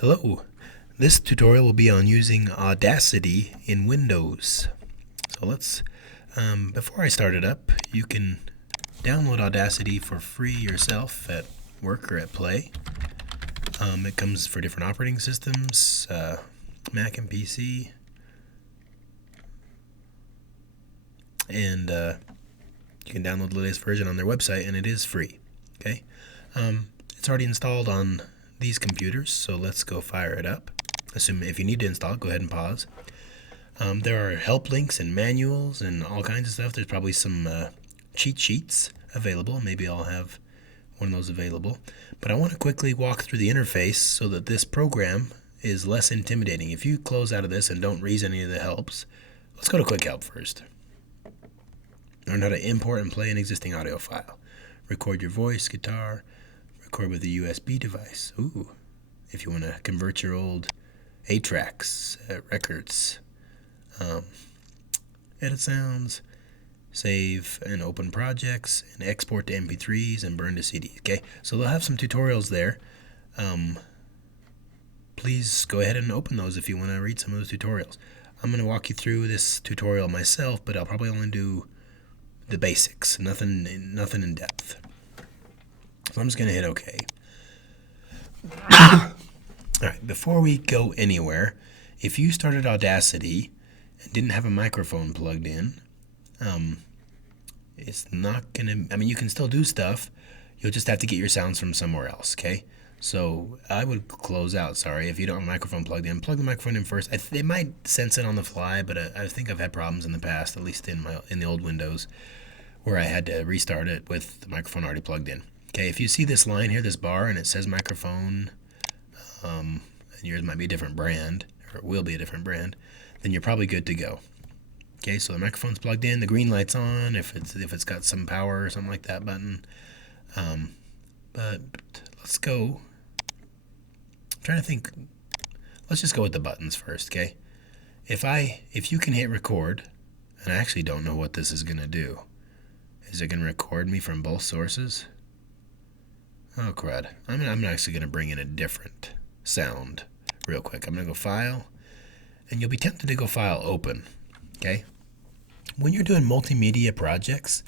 Hello, this tutorial will be on using Audacity in Windows. So before I start it up, you can download Audacity for free yourself at work or at play. It comes for different operating systems, Mac and PC, and you can download the latest version on their website, and it is free. Okay, it's already installed on these computers, so let's go fire it up. Assume if you need to install it, go ahead and pause. There are help links and manuals and all kinds of stuff. There's probably some cheat sheets available. Maybe I'll have one of those available. But I want to quickly walk through the interface so that this program is less intimidating. If you close out of this and don't read any of the helps, let's go to Quick Help first. Learn how to import and play an existing audio file. Record your voice, guitar, record with a USB device. Ooh, if you want to convert your old 8-tracks, records, edit sounds, save and open projects, and export to MP3s and burn to CDs. Okay, so they'll have some tutorials there. Please go ahead and open those if you want to read some of those tutorials. I'm going to walk you through this tutorial myself, but I'll probably only do the basics, nothing in depth. So I'm just going to hit OK. All right, before we go anywhere, if you started Audacity and didn't have a microphone plugged in, it's not going to, you can still do stuff. You'll just have to get your sounds from somewhere else, okay? So I would close out, if you don't have a microphone plugged in. Plug the microphone in first. It might sense it on the fly, but I think I've had problems in the past, at least in the old Windows, where I had to restart it with the microphone already plugged in. Okay, if you see this line here, this bar, and it says microphone, and yours might be a different brand, or it will be a different brand, then you're probably good to go. Okay, so the microphone's plugged in, the green light's on if it's got some power or something like that button. But let's go. I'm trying to think. Let's just go with the buttons first, okay? If you can hit record, and I actually don't know what this is gonna do. Is it gonna record me from both sources? Oh crud! I'm actually gonna bring in a different sound real quick. I'm gonna go File, and you'll be tempted to go File Open. Okay. When you're doing multimedia projects,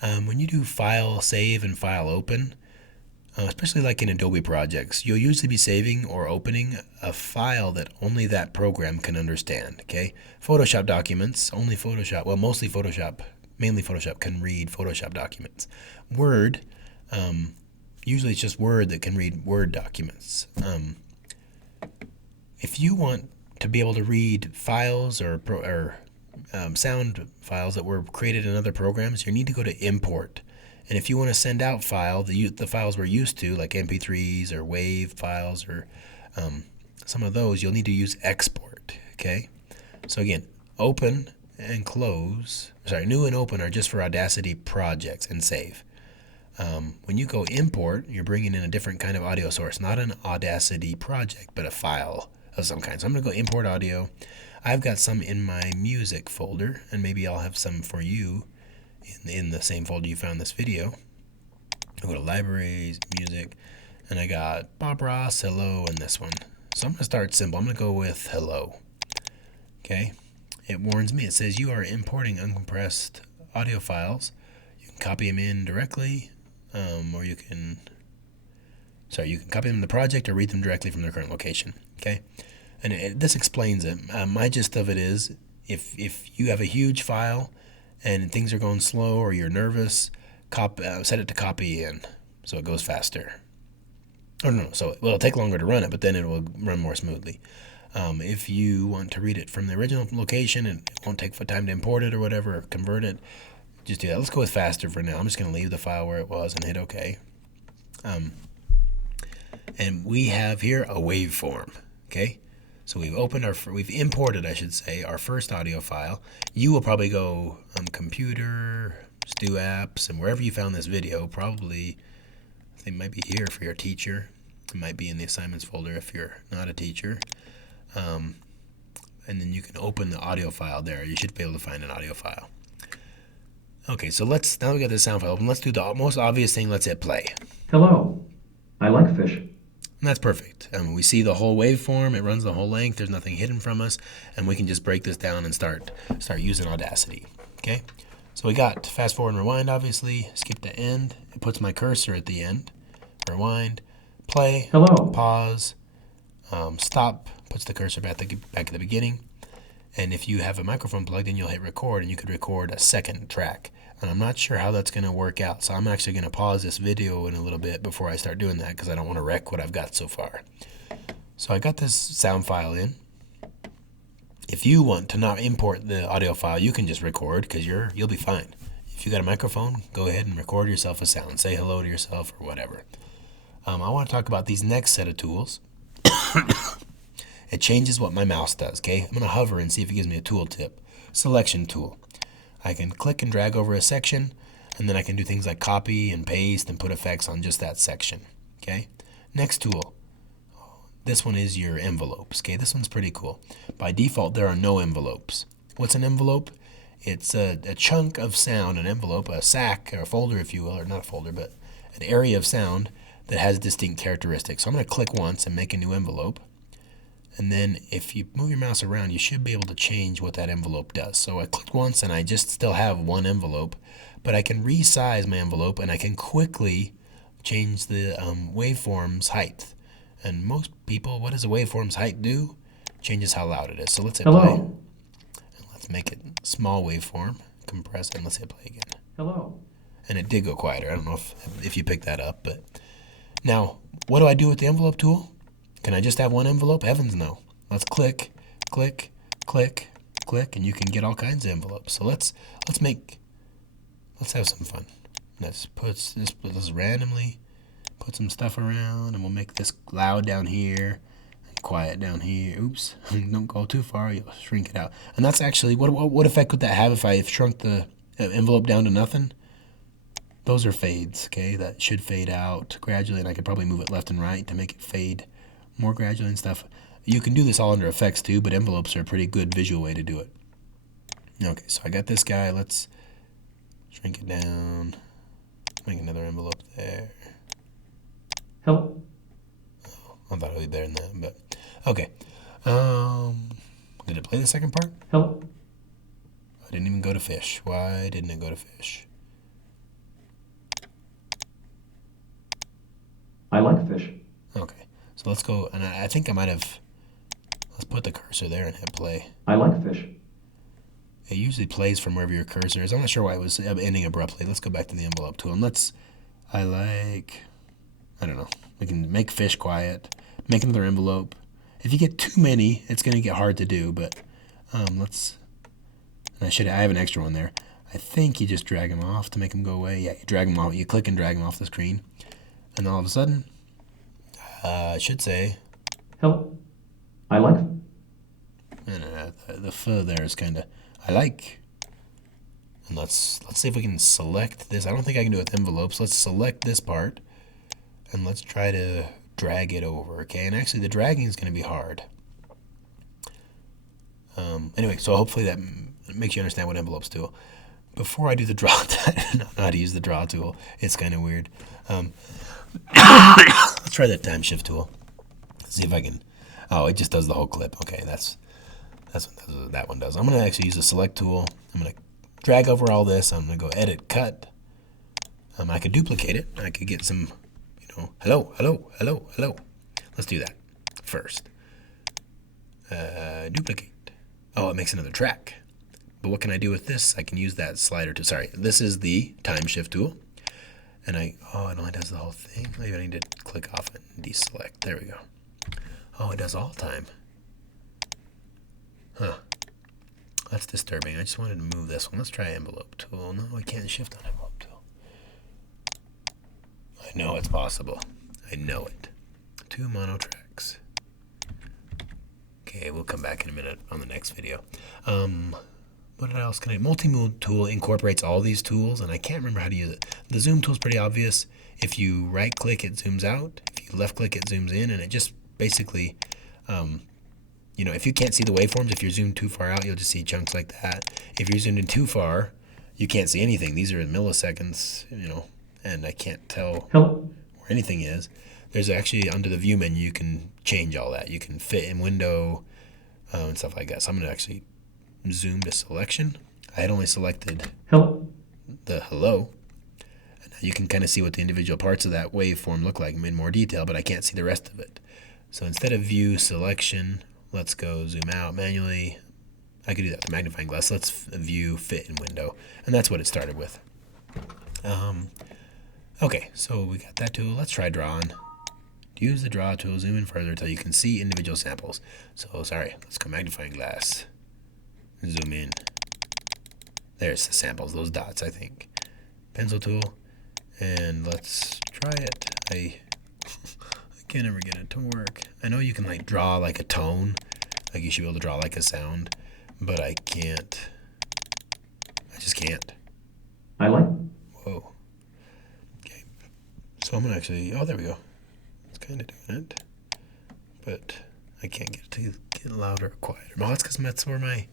when you do File Save and File Open, especially like in Adobe projects, you'll usually be saving or opening a file that only that program can understand. Okay. Photoshop documents, only Photoshop. Well, mostly Photoshop. Mainly Photoshop can read Photoshop documents. Word, usually it's just Word that can read Word documents. If you want to be able to read files or sound files that were created in other programs, you need to go to Import. And if you want to send out the files we're used to, like MP3s or WAV files or some of those, you'll need to use Export. Okay. So again, Open and close. New and open are just for Audacity projects and save. When you go import, you're bringing in a different kind of audio source, not an Audacity project, but a file of some kind. So I'm going to go import audio. I've got some in my music folder, and maybe I'll have some for you in the same folder you found this video. I'll go to libraries, music, and I got Bob Ross, hello, and this one. So I'm going to start simple. I'm going to go with hello. Okay. It warns me. It says you are importing uncompressed audio files. You can copy them in directly, or you can copy them in the project or read them directly from their current location. Okay, and this explains it. My gist of it is, if you have a huge file and things are going slow or you're nervous, set it to copy in so it goes faster. Oh no, so it'll take longer to run it, but then it will run more smoothly. If you want to read it from the original location and it won't take time to import it or whatever, or convert it, just do that. Let's go with faster for now. I'm just going to leave the file where it was and hit OK. And we have here a waveform. Okay, so we've imported, I should say, our first audio file. You will probably go computer, Stu Apps, and wherever you found this video. Probably, I think it might be here for your teacher. It might be in the assignments folder if you're not a teacher. And then you can open the audio file there. You should be able to find an audio file. Okay, so now we got the sound file open. Let's do the most obvious thing. Let's hit play. Hello, I like fish. And that's perfect. We see the whole waveform. It runs the whole length. There's nothing hidden from us. And we can just break this down and start using Audacity. Okay? So we got fast forward and rewind, obviously. Skip to end. It puts my cursor at the end. Rewind. Play. Hello. Pause. Stop. Puts the cursor back at the beginning. And if you have a microphone plugged in, you'll hit record, and you could record a second track. And I'm not sure how that's going to work out, so I'm actually going to pause this video in a little bit before I start doing that because I don't want to wreck what I've got so far. So I got this sound file in. If you want to not import the audio file, you can just record because you'll be fine. If you got a microphone, go ahead and record yourself a sound. Say hello to yourself or whatever. I want to talk about these next set of tools. It changes what my mouse does, okay? I'm going to hover and see if it gives me a tool tip. Selection tool. I can click and drag over a section, and then I can do things like copy and paste and put effects on just that section, okay? Next tool. This one is your envelopes, okay? This one's pretty cool. By default, there are no envelopes. What's an envelope? It's a chunk of sound, an envelope, a sack, or a folder, if you will, or not a folder, but an area of sound that has distinct characteristics. So I'm going to click once and make a new envelope. And then if you move your mouse around, you should be able to change what that envelope does. So I clicked once and I just still have one envelope, but I can resize my envelope and I can quickly change the waveform's height. And most people, what does a waveform's height do? Changes how loud it is. So let's hit play. And let's make it small waveform, compress it, and let's hit play again. Hello. And it did go quieter. I don't know if you picked that up, but now what do I do with the envelope tool? Can I just have one envelope? Heavens no. Let's click, click, click, click, and you can get all kinds of envelopes. So let's have some fun. Let's randomly put some stuff around, and we'll make this loud down here and quiet down here. Oops, don't go too far, you'll shrink it out. And that's actually, what effect would that have if I shrunk the envelope down to nothing? Those are fades, okay? That should fade out gradually, and I could probably move it left and right to make it fade more gradually and stuff. You can do this all under effects too, but envelopes are a pretty good visual way to do it. Okay, so I got this guy. Let's shrink it down. Make another envelope there. Hello. Oh, I thought it would be better than that, but okay. Did it play the second part? Hello. I didn't even go to fish. Why didn't it go to fish? I like fish. Okay. So let's go, and I think I might have, let's put the cursor there and hit play. I like fish. It usually plays from wherever your cursor is. I'm not sure why it was ending abruptly. Let's go back to the envelope tool, and I don't know, we can make fish quiet, make another envelope. If you get too many, it's going to get hard to do, but I have an extra one there. I think you just drag them off to make them go away. Yeah, you drag them off, you click and drag them off the screen, and all of a sudden, it should say, Hello. I like. The F there is kind of, I like. And let's see if we can select this. I don't think I can do it with envelopes. Let's select this part, and let's try to drag it over, okay? And actually, the dragging is going to be hard. Anyway, so hopefully that makes you understand what envelopes do. Before I do the draw, I don't know how to use the draw tool. It's kind of weird. Let's try that time shift tool. Let's see if I can. Oh, it just does the whole clip. Okay, that's what that one does. I'm going to actually use the select tool. I'm going to drag over all this. I'm going to go edit, cut. I could duplicate it. I could get some, hello, hello, hello, hello. Let's do that first. Duplicate. Oh, it makes another track. But what can I do with this? I can use that slider to, sorry, this is the time shift tool. And it only does the whole thing. Maybe I need to click off it and deselect. There we go. Oh, it does all time. Huh. That's disturbing. I just wanted to move this one. Let's try envelope tool. No, I can't shift on envelope tool. I know it's possible. I know it. 2 mono tracks. Okay, we'll come back in a minute on the next video. What else can I? Multi-mode tool incorporates all these tools, and I can't remember how to use it. The zoom tool is pretty obvious. If you right-click, it zooms out. If you left-click, it zooms in, and it just basically, if you can't see the waveforms, if you're zoomed too far out, you'll just see chunks like that. If you're zoomed in too far, you can't see anything. These are in milliseconds, and I can't tell where anything is. There's actually under the view menu, you can change all that. You can fit in window and stuff like that. So I'm going to actually zoom to selection. I had only selected Hello. the hello. And now you can kind of see what the individual parts of that waveform look like in more detail, but I can't see the rest of it. So instead of view selection, let's go zoom out manually. I could do that with the magnifying glass. Let's view fit in window. And that's what it started with. Okay, so we got that tool. Let's try drawing. To use the draw tool, zoom in further until you can see individual samples. So sorry, let's go magnifying glass. Zoom in. There's the samples, those dots, I think. Pencil tool, and let's try it. I can't ever get it to work. I know you can like draw like a tone, like you should be able to draw like a sound, but I can't. I just can't. I like. Whoa. Okay. So I'm gonna actually. Oh, there we go. It's kind of doing it, but I can't get it to get louder or quieter. No, that's because that's where my.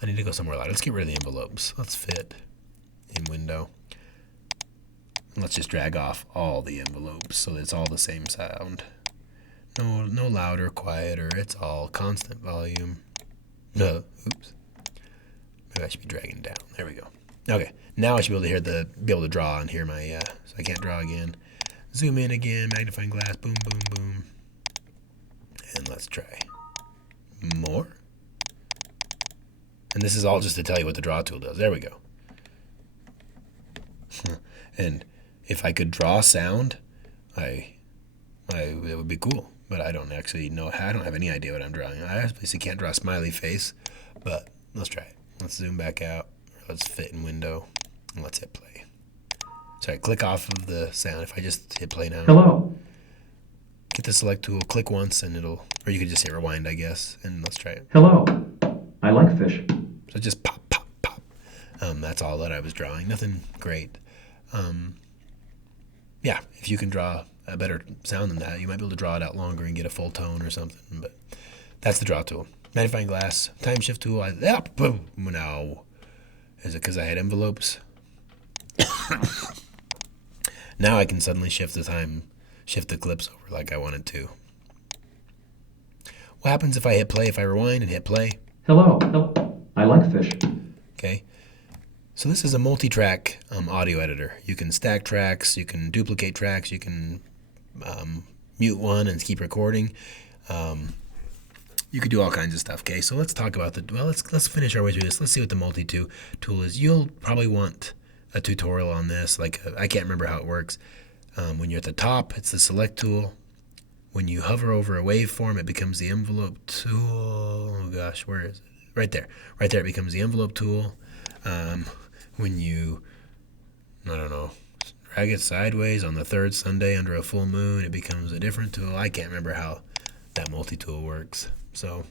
I need to go somewhere louder. Let's get rid of the envelopes. Let's fit in window. And let's just drag off all the envelopes so that it's all the same sound. No louder, quieter. It's all constant volume. No, oops. Maybe I should be dragging down. There we go. Okay, now I should be able to draw and hear my. So I can't draw again. Zoom in again. Magnifying glass. Boom, boom, boom. And let's try more. And this is all just to tell you what the draw tool does. There we go. And if I could draw sound, it would be cool. But I don't actually know. I don't have any idea what I'm drawing. I obviously can't draw a smiley face, but let's try it. Let's zoom back out. Let's fit in window, and let's hit play. Sorry, click off of the sound. If I just hit play now. Hello. Get the select tool, click once, and it'll. Or you could just hit rewind, I guess, and let's try it. Hello. I like fish. So just pop, pop, pop. That's all that I was drawing. Nothing great. Yeah, if you can draw a better sound than that, you might be able to draw it out longer and get a full tone or something. But that's the draw tool. Magnifying glass, time shift tool. Boom. Now, is it because I had envelopes? Now I can suddenly shift the clips over like I wanted to. What happens if I hit play? If I rewind and hit play? Hello. Hello. I like fish. Okay. So this is a multi-track audio editor. You can stack tracks, you can duplicate tracks, you can mute one and keep recording. You could do all kinds of stuff. Okay, so let's talk about let's finish our way through this. Let's see what the multi-tool tool is. You'll probably want a tutorial on this. I can't remember how it works. When you're at the top, it's the select tool. When you hover over a waveform, it becomes the envelope tool. Oh gosh, where is it? Right there. Right there, it becomes the envelope tool. When you, I don't know, drag it sideways on the third Sunday under a full moon, it becomes a different tool. I can't remember how that multi-tool works. So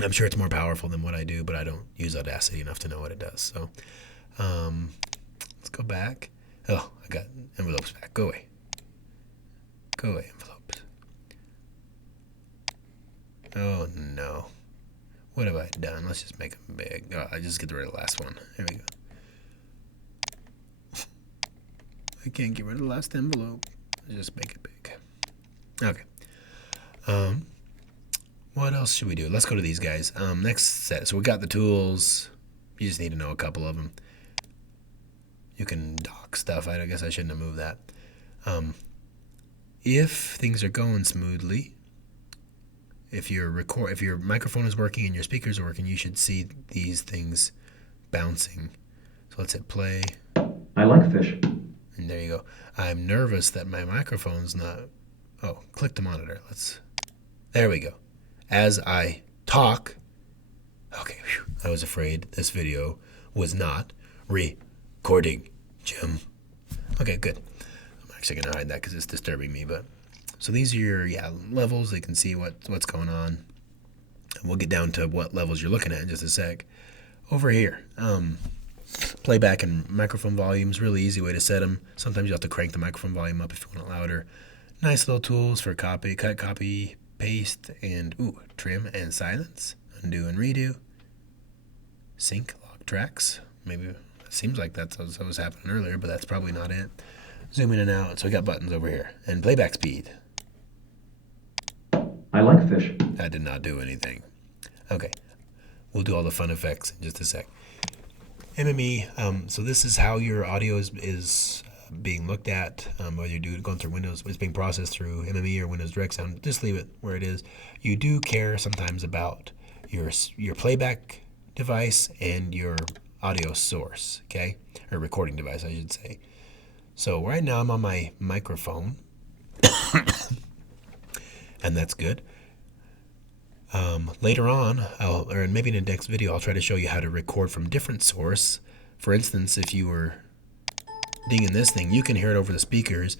I'm sure it's more powerful than what I do, but I don't use Audacity enough to know what it does. So let's go back. Oh, I got envelopes back. Go away. Go away, envelopes. Oh, no. What have I done? Let's just make them big. Oh, I just get rid of the last one. There we go. I can't get rid of the last envelope. I'll just make it big. Okay. What else should we do? Let's go to these guys. Next set. So we got the tools. You just need to know a couple of them. You can dock stuff. I guess I shouldn't have moved that. If things are going smoothly, if your microphone is working and your speakers are working, you should see these things bouncing. So let's hit play. I like fish. And there you go. I'm nervous that my microphone's not. Oh, click to monitor. There we go. As I talk. Okay, whew, I was afraid this video was not recording, Jim. Okay, good. I'm actually going to hide that because it's disturbing me. But so these are your levels. They can see what's going on. And we'll get down to what levels you're looking at in just a sec. Over here, playback and microphone volumes, really easy way to set them. Sometimes you have to crank the microphone volume up if you want it louder. Nice little tools for cut, copy, paste, and trim and silence. Undo and redo. Sync, lock tracks. Maybe it seems like that's what was happening earlier, but that's probably not it. Zoom in and out. So we got buttons over here. And playback speed. I like fish. That did not do anything. Okay. We'll do all the fun effects in just a sec. MME. So this is how your audio is being looked at, whether you're going through Windows, it's being processed through MME or Windows Direct Sound. Just leave it where it is. You do care sometimes about your playback device and your audio source, okay? Or recording device, I should say. So right now I'm on my microphone, and that's good. Later on, or maybe in the next video, I'll try to show you how to record from different source. For instance, if you were dinging this thing, you can hear it over the speakers,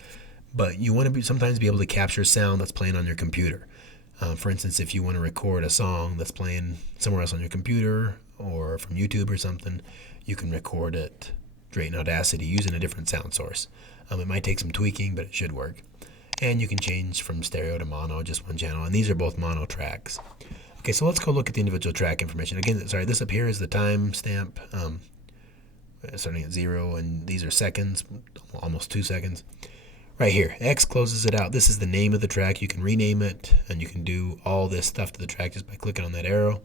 but you want to sometimes be able to capture sound that's playing on your computer. For instance, if you want to record a song that's playing somewhere else on your computer or from YouTube or something, you can record it straight in Audacity using a different sound source. It might take some tweaking, but it should work. And you can change from stereo to mono, just one channel. And these are both mono tracks. Okay, so let's go look at the individual track information. Again, sorry, this up here is the timestamp, starting at 0, and these are seconds, almost 2 seconds. Right here, X closes it out. This is the name of the track. You can rename it, and you can do all this stuff to the track just by clicking on that arrow.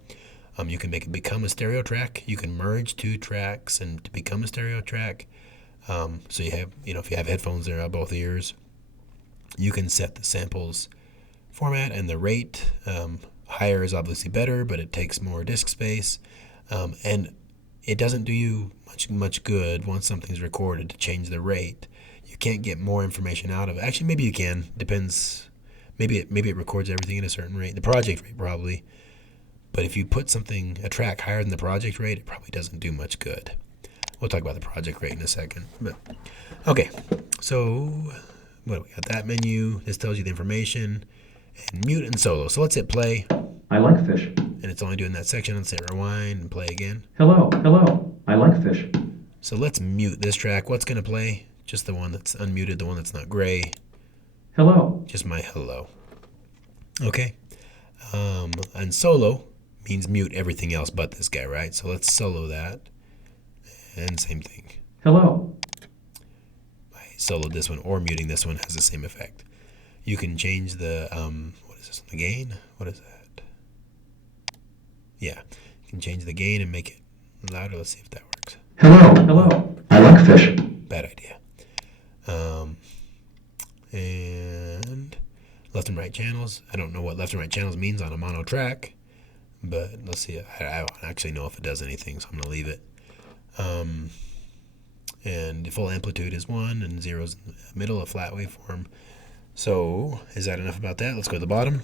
You can make it become a stereo track. You can merge 2 tracks and to become a stereo track. So you have, if you have headphones there on both ears, you can set the samples format and the rate. Higher is obviously better, but it takes more disk space, and it doesn't do you much good once something's recorded to change the rate. You can't get more information out of it. Actually, maybe you can. Depends. Maybe it records everything at a certain rate. The project rate probably. But if you put a track higher than the project rate, it probably doesn't do much good. We'll talk about the project rate in a second. But okay, so what do we got? That menu. This tells you the information. And mute and solo. So let's hit play. I like fish. And it's only doing that section. Let's hit rewind and play again. Hello. I like fish. So let's mute this track. What's going to play? Just the one that's unmuted, the one that's not gray. Hello. Just my hello. Okay. And solo means mute everything else but this guy, right? So let's solo that. And same thing. Hello. I soloed this one or muting this one has the same effect. You can change the, what is this, the gain? What is that? Yeah, you can change the gain and make it louder. Let's see if that works. Hello. I like fish. Bad idea. And left and right channels. I don't know what left and right channels means on a mono track, but let's see. I don't actually know if it does anything, so I'm going to leave it. And the full amplitude is 1 and 0 is in the middle, a flat waveform. So is that enough about that? Let's go to the bottom.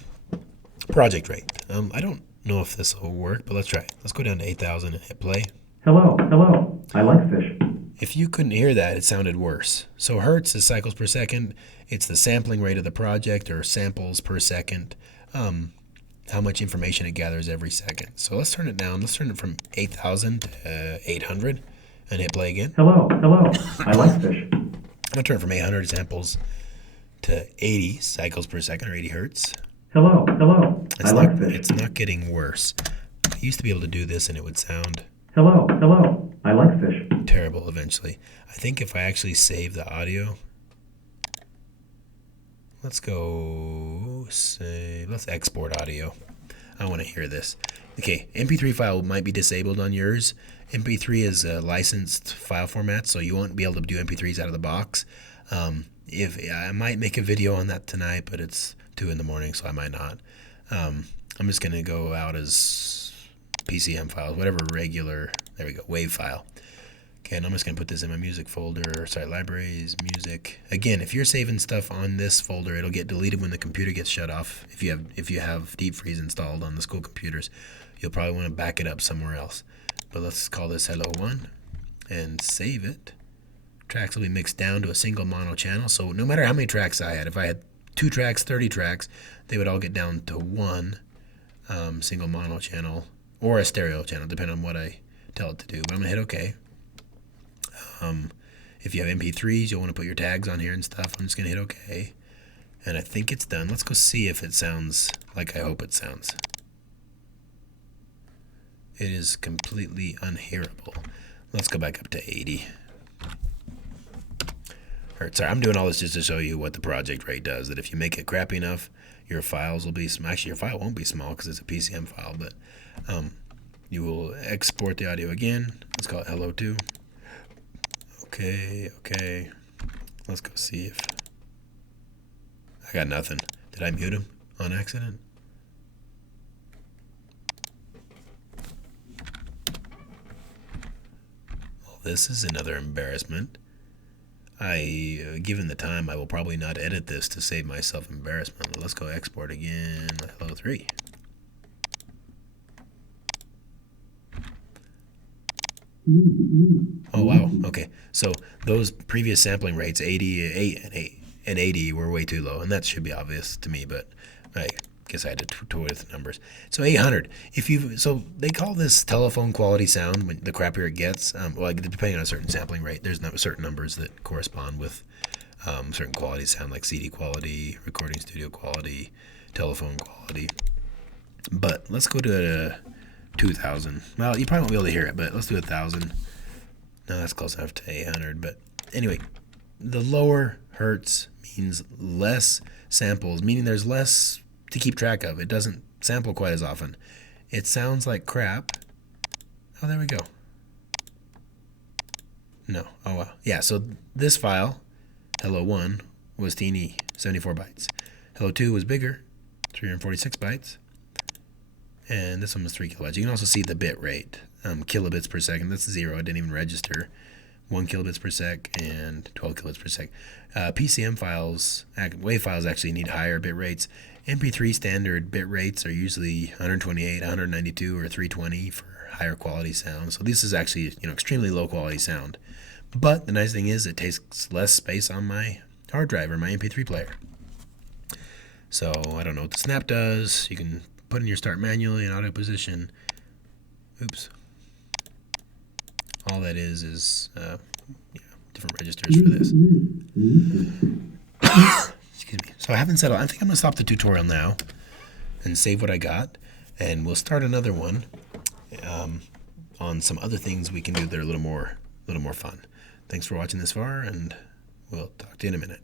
Project rate. I don't know if this will work, but let's try it. Let's go down to 8,000 and hit play. Hello. I like fish. If you couldn't hear that, it sounded worse. So hertz is cycles per second. It's the sampling rate of the project, or samples per second. How much information it gathers every second. So let's turn it down. Let's turn it from 8,000 to 800 and hit play again. Hello. I like fish. I'm going to turn it from 800 samples to 80 cycles per second, or 80 hertz. Hello. I like fish. It's not getting worse. I used to be able to do this and it would sound Hello. I like fish. terrible eventually. I think if I actually save the audio, let's export audio. I want to hear this. Okay, MP3 file might be disabled on yours. MP3 is a licensed file format, so you won't be able to do MP3s out of the box. If I might make a video on that tonight, but it's 2 in the morning, so I might not. I'm just going to go out as PCM files, whatever regular, there we go, WAV file. Okay, and I'm just going to put this in my music folder, libraries, music. Again, if you're saving stuff on this folder, it'll get deleted when the computer gets shut off. If you have deep freeze installed on the school computers, you'll probably want to back it up somewhere else. But let's call this Hello1 and save it. Tracks will be mixed down to a single mono channel. So no matter how many tracks I had, if I had 2 tracks, 30 tracks, they would all get down to one single mono channel or a stereo channel, depending on what I tell it to do. But I'm going to hit OK. If you have MP3s, you'll want to put your tags on here and stuff. I'm just going to hit OK. And I think it's done. Let's go see if it sounds like I hope it sounds. It is completely unhearable. Let's go back up to 80. Or sorry, I'm doing all this just to show you what the project rate does. That if you make it crappy enough, your files will be small. Actually, your file won't be small because it's a PCM file, but you will export the audio again. Let's call it hello2. Okay. Let's go see if I got nothing. Did I mute him on accident? Well, this is another embarrassment. Given the time, I will probably not edit this to save myself embarrassment. Let's go export again. Hello 3. Oh wow. Okay. So those previous sampling rates, 88 and 80, were way too low, and that should be obvious to me. But I guess I had to toy with numbers. So 800. So they call this telephone quality sound when the crappier it gets. Depending on a certain sampling rate, there's certain numbers that correspond with certain quality sound, like CD quality, recording studio quality, telephone quality. But let's go to 2,000. Well, you probably won't be able to hear it, but let's do 1,000. No, that's close enough to 800. But anyway, the lower hertz means less samples, meaning there's less to keep track of. It doesn't sample quite as often. It sounds like crap. Oh, there we go. No. Oh, wow. Yeah, so this file, hello1, was teeny, 74 bytes. Hello2 was bigger, 346 bytes. And this one was 3 kilobytes. You can also see the bit rate, kilobits per second. That's 0. It didn't even register. 1 kilobits per sec and 12 kilobits per sec. PCM files, WAV files actually need higher bit rates. MP3 standard bit rates are usually 128, 192, or 320 for higher quality sound. So this is actually extremely low quality sound. But the nice thing is it takes less space on my hard drive or my MP3 player. So I don't know what the snap does. You can put in your start manually in auto position. Oops. All that is different registers for this. Excuse me. So I haven't settled. I think I'm going to stop the tutorial now and save what I got, and we'll start another one on some other things we can do that are a little more fun. Thanks for watching this far, and we'll talk to you in a minute.